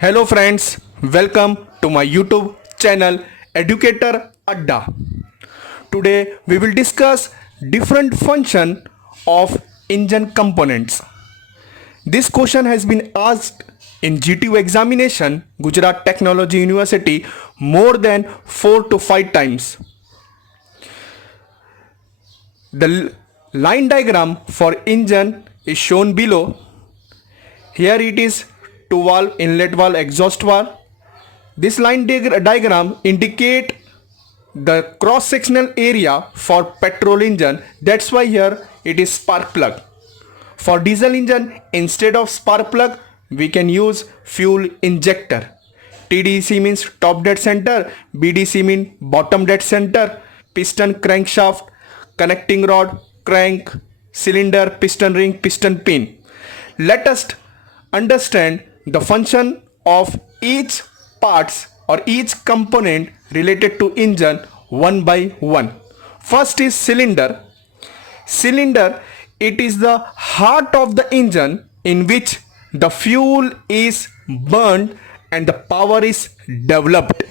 Hello friends, welcome to my YouTube channel Educator Adda. Today we will discuss different function of engine components. This question has been asked in GTU examination Gujarat Technology University more than 4 to 5 times. The line diagram for engine is shown below. Here it is two valve, inlet valve, exhaust valve. This line diagram indicate the cross sectional area for petrol engine. That's why here it is spark plug. For diesel engine, instead of spark plug, we can use fuel injector. TDC means top dead center, BDC means bottom dead center, piston crankshaft, connecting rod, crank, cylinder, piston ring, piston pin. Let us understand the function of each parts or each component related to engine one by one. First is cylinder. Cylinder, it is the heart of the engine in which the fuel is burned and the power is developed.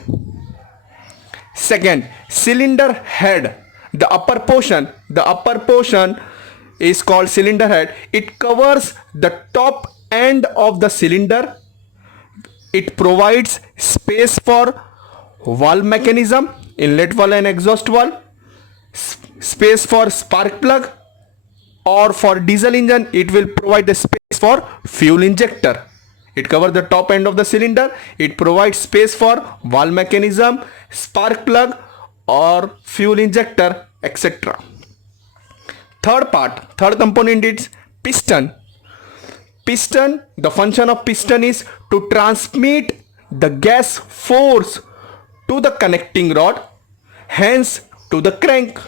Second, cylinder head. The upper portion is called cylinder head. It covers the top end of the cylinder. It provides space for valve mechanism, inlet valve and exhaust valve, space for spark plug, or for diesel engine it will provide the space for fuel injector. It covers the top end of the cylinder. It provides space for valve mechanism, spark plug or fuel injector, etc. Third component is piston. Piston, the function of piston is to transmit the gas force to the connecting rod, hence to the crank.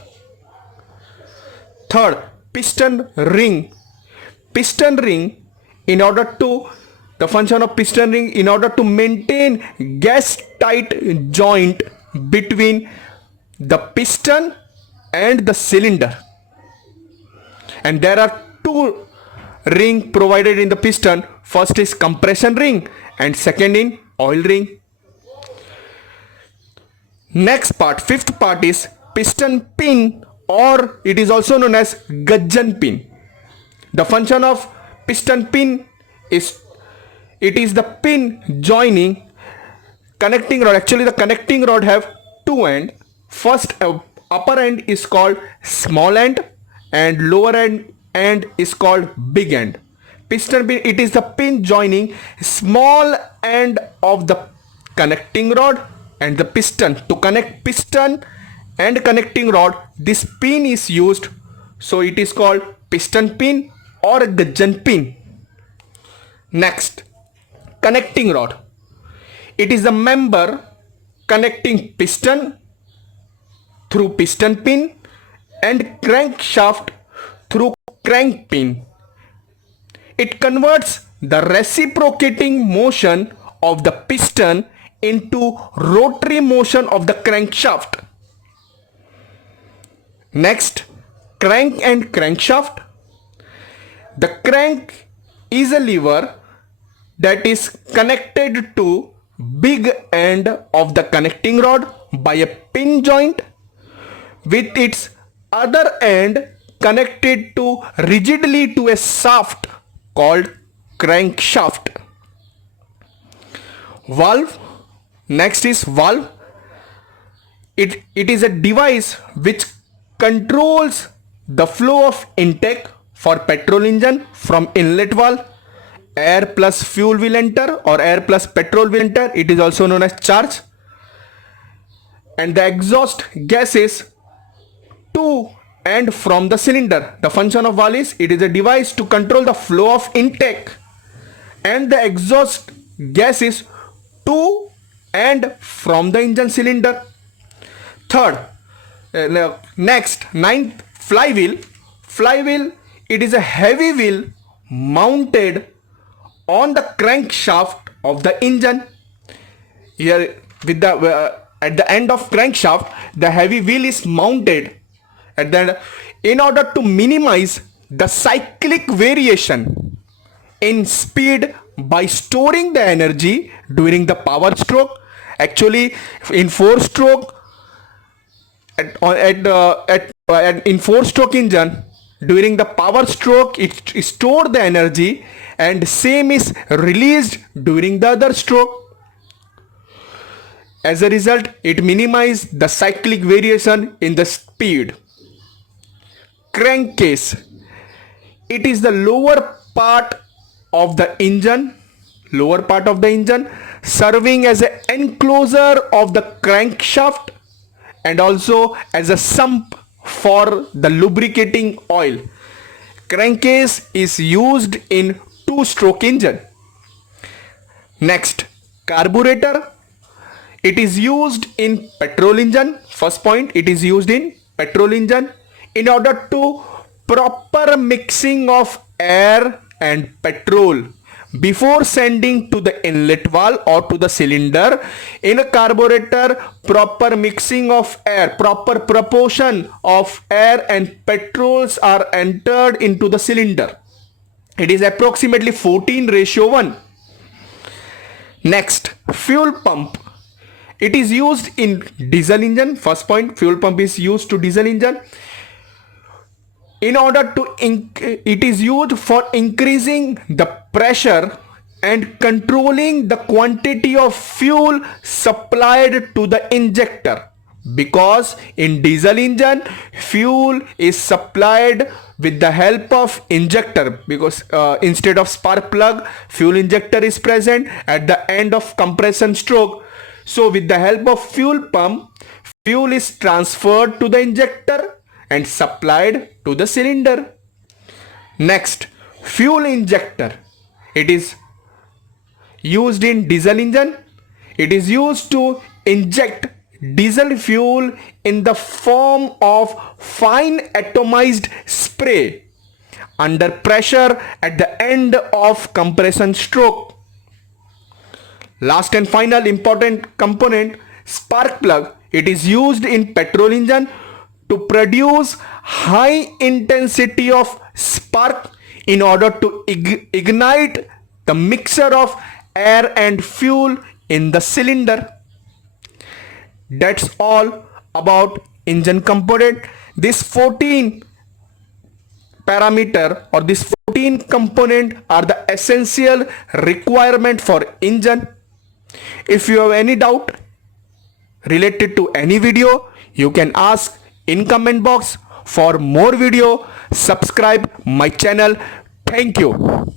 Third, piston ring. Piston ring, the function of piston ring in order to maintain gas tight joint between the piston and the cylinder. And there are two ring provided in the piston. First is compression ring and second in oil ring. Next part, fifth part is piston pin, or it is also known as gudgeon pin. The function of piston pin is it is the pin joining connecting rod. Actually the connecting rod have two ends. First upper end is called small end and lower end is called big end. Piston pin, it is the pin joining small end of the connecting rod and the piston. To connect piston and connecting rod, this pin is used, so it is called piston pin or gudgeon pin. Next, connecting rod. It is the member connecting piston through piston pin and crankshaft through crank pin. It converts the reciprocating motion of the piston into rotary motion of the crankshaft. Next, crank and crankshaft. The crank is a lever that is connected to big end of the connecting rod by a pin joint, with its other end connected to rigidly to a shaft called crankshaft. Valve. Next is valve. It is a device which controls the flow of intake for petrol engine from inlet valve. Air plus fuel will enter or air plus petrol will enter. It is also known as charge. And the exhaust gases to and from the cylinder. The function of valve is it is a device to control the flow of intake and the exhaust gases to and from the engine cylinder. Next, ninth, flywheel. Flywheel, it is a heavy wheel mounted on the crankshaft of the engine. Here with the at the end of crankshaft, the heavy wheel is mounted at the end in order to minimize the cyclic variation in speed by storing the energy during the power stroke. Actually, in four stroke in four stroke engine, during the power stroke it store the energy and same is released during the other stroke. As a result, it minimizes the cyclic variation in the speed. Crankcase, it is the lower part of the engine, serving as an enclosure of the crankshaft and also as a sump for the lubricating oil. Crankcase is used in two-stroke engine. Next, carburetor. It is used in petrol engine. First point, it is used in petrol engine in order to proper mixing of air and petrol before sending to the inlet valve or to the cylinder. In a carburetor, proper mixing of air, proper proportion of air and petrols are entered into the cylinder. It is approximately 14:1. Next, fuel pump. It is used in diesel engine. First point, fuel pump is used to diesel engine. It is used for increasing the pressure and controlling the quantity of fuel supplied to the injector, because in diesel engine fuel is supplied with the help of injector, because instead of spark plug, fuel injector is present at the end of compression stroke. So with the help of fuel pump, fuel is transferred to the injector and supplied to the cylinder. Next, fuel injector. It is used in diesel engine. It is used to inject diesel fuel in the form of fine atomized spray under pressure at the end of compression stroke. Last and final important component, spark plug. It is used in petrol engine to produce high intensity of spark in order to ignite the mixture of air and fuel in the cylinder. That's all about engine component. This 14 parameter or this 14 component are the essential requirement for engine. If you have any doubt related to any video, you can ask in comment box. For more video, subscribe my channel. Thank you.